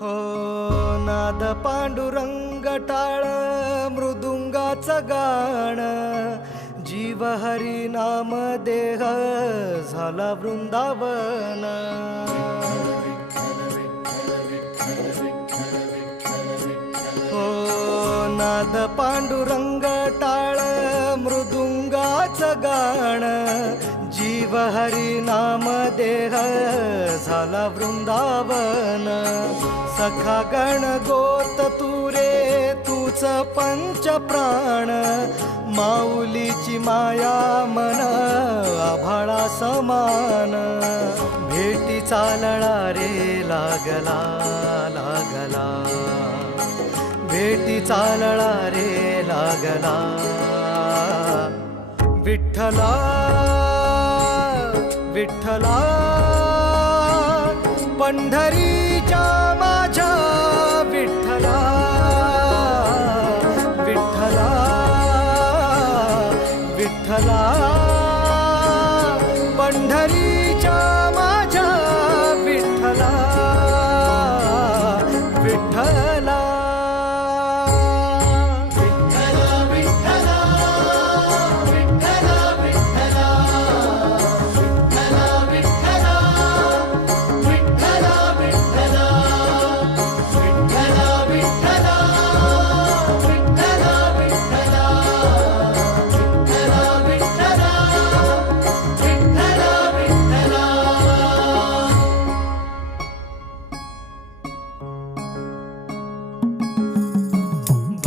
हो नाद पांडुरंग टाळ मृदुंगाचं गाण जीव हरी नाम देह झाला वृंदावन हो नाद पांडुरंग टाळ मृदुंगाचं गाण जीव हरी नाम देह झाला वृंदावन सखा गण गोत तू रे तूच पंच प्राण माऊलीची माया मन आभाळा समान भेटी चालला रे लागला लागला भेटी चालला रे लागला विठ्ठला विठ्ठला पंढरीच्या माझ्या विठ्ठला विठ्ठला विठ्ठला पंढरीच्या माझ्या विठ्ठला विठ्ठला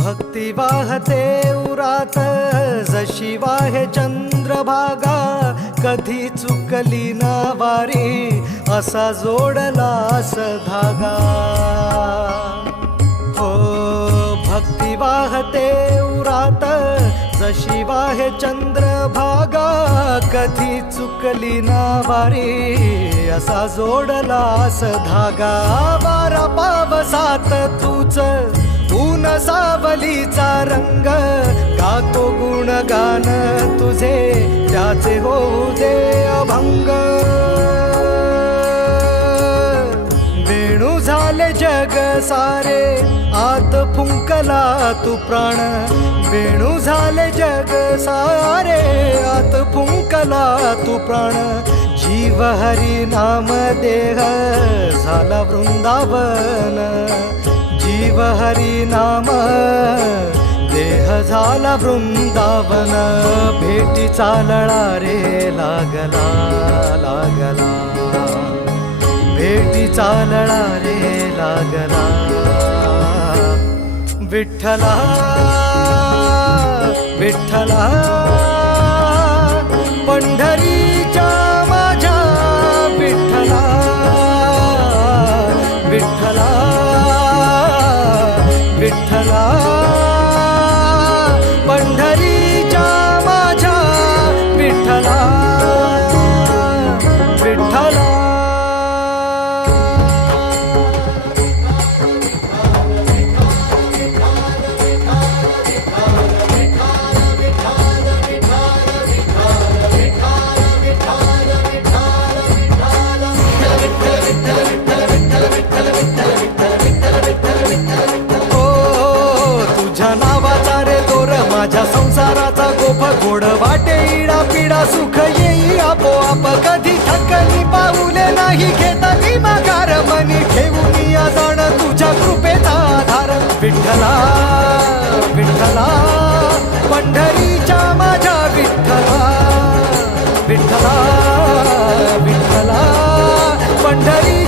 भक्ती वाहते उरात जशी वाहे चंद्रभागा कधी चुकली ना वारी असा जोडलास धागा हो भक्ती वाहते उरात जशी वाहे चंद्रभागा कधी चुकली ना वारी असा जोडलास धागा वारा पावसात तूच ऊन सावलीचा रंग गातो गुणगान तुझे त्याचे होऊ दे अभंग वेणू झाले जग सारे आत फुंकला तू प्राण वेणू झाले जग सारे आत फुंकला तू प्राण जीव हरी नाम देह झाला वृंदावन जीव हरी नाम देह झाला वृंदावन भेटी चालला रे लागला लागला भेटी चालला रे लागला विठ्ठला विठ्ठला पंढरीच्या माझ्या विठ्ठला विठ्ठला विठ्ठला पंढरीच्या माझ्या विठ्ठला विठ्ठला माझ्या संसाराचा गोफ गोड वाटे इडा पिडा सुख येई आपोआप कधी थकली पाऊले नाही घेतली माघार मनी ठेवून या जाण तुझ्या कृपेचा आधार विठ्ठला विठ्ठला पंढरीच्या माझ्या विठ्ठला विठ्ठला विठ्ठला पंढरी